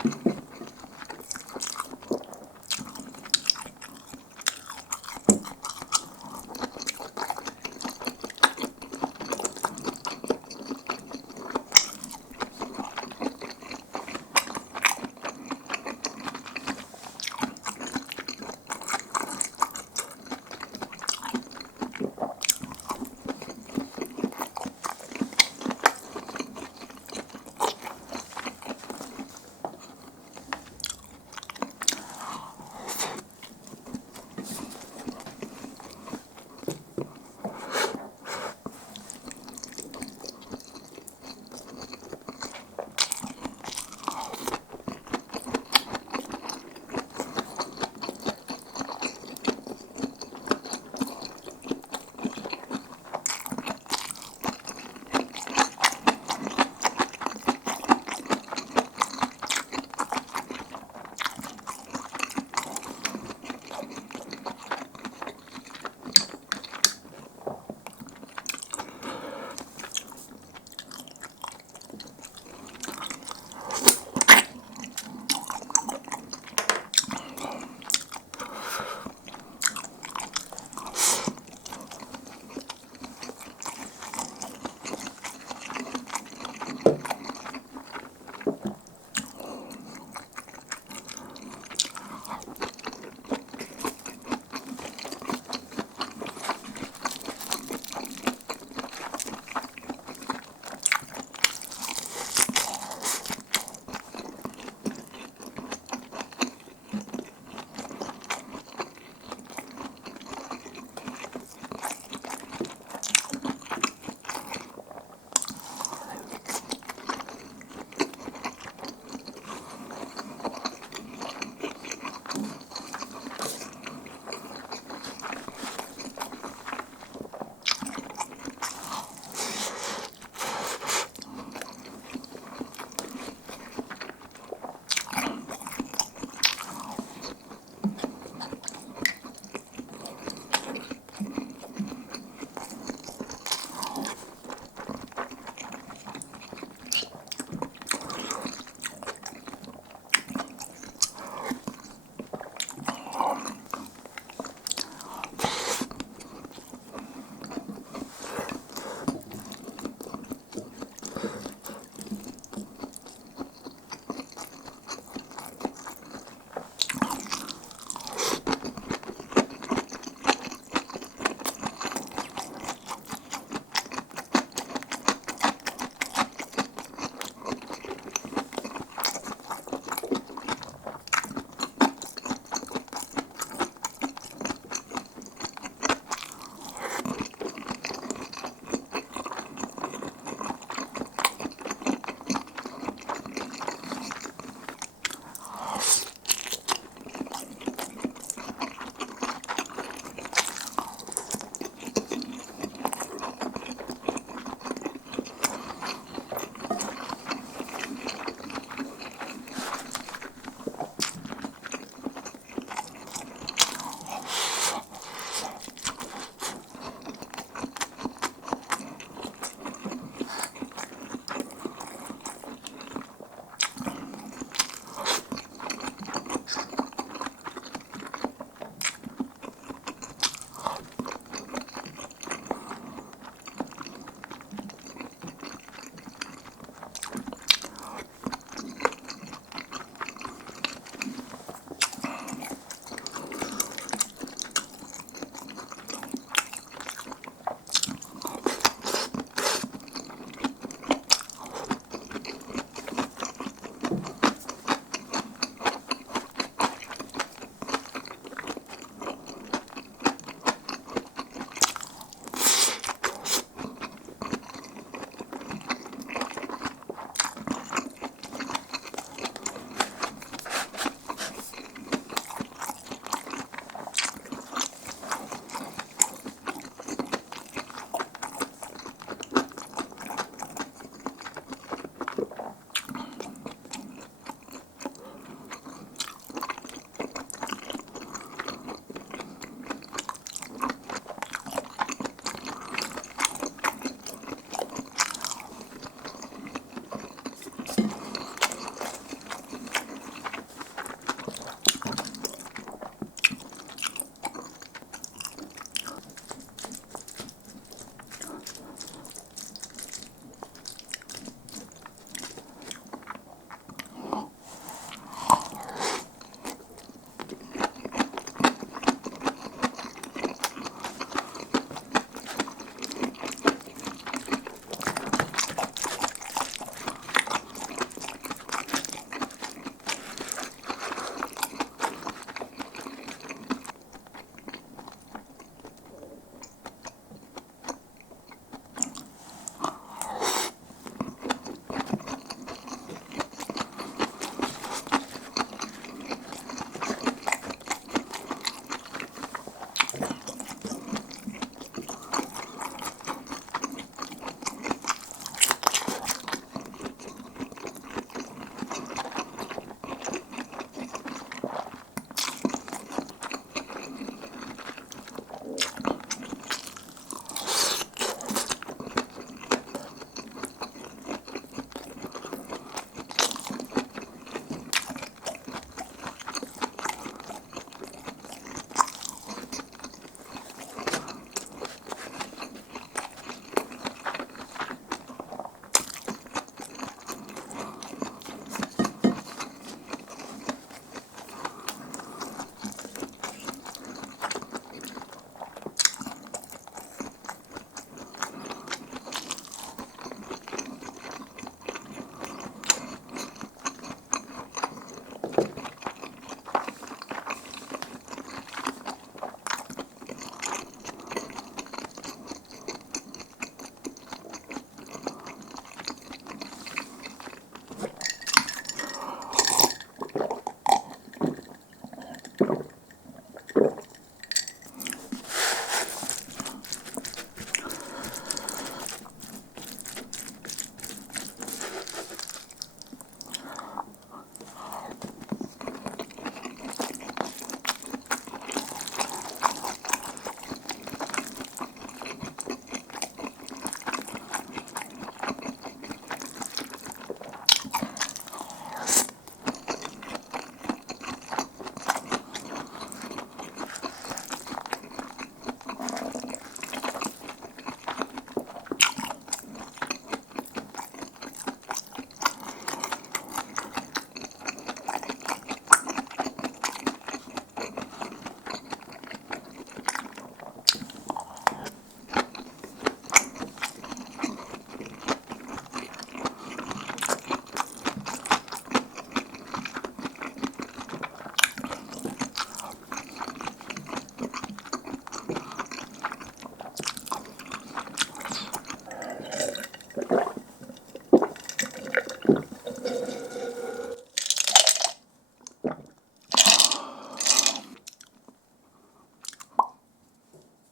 Thank you.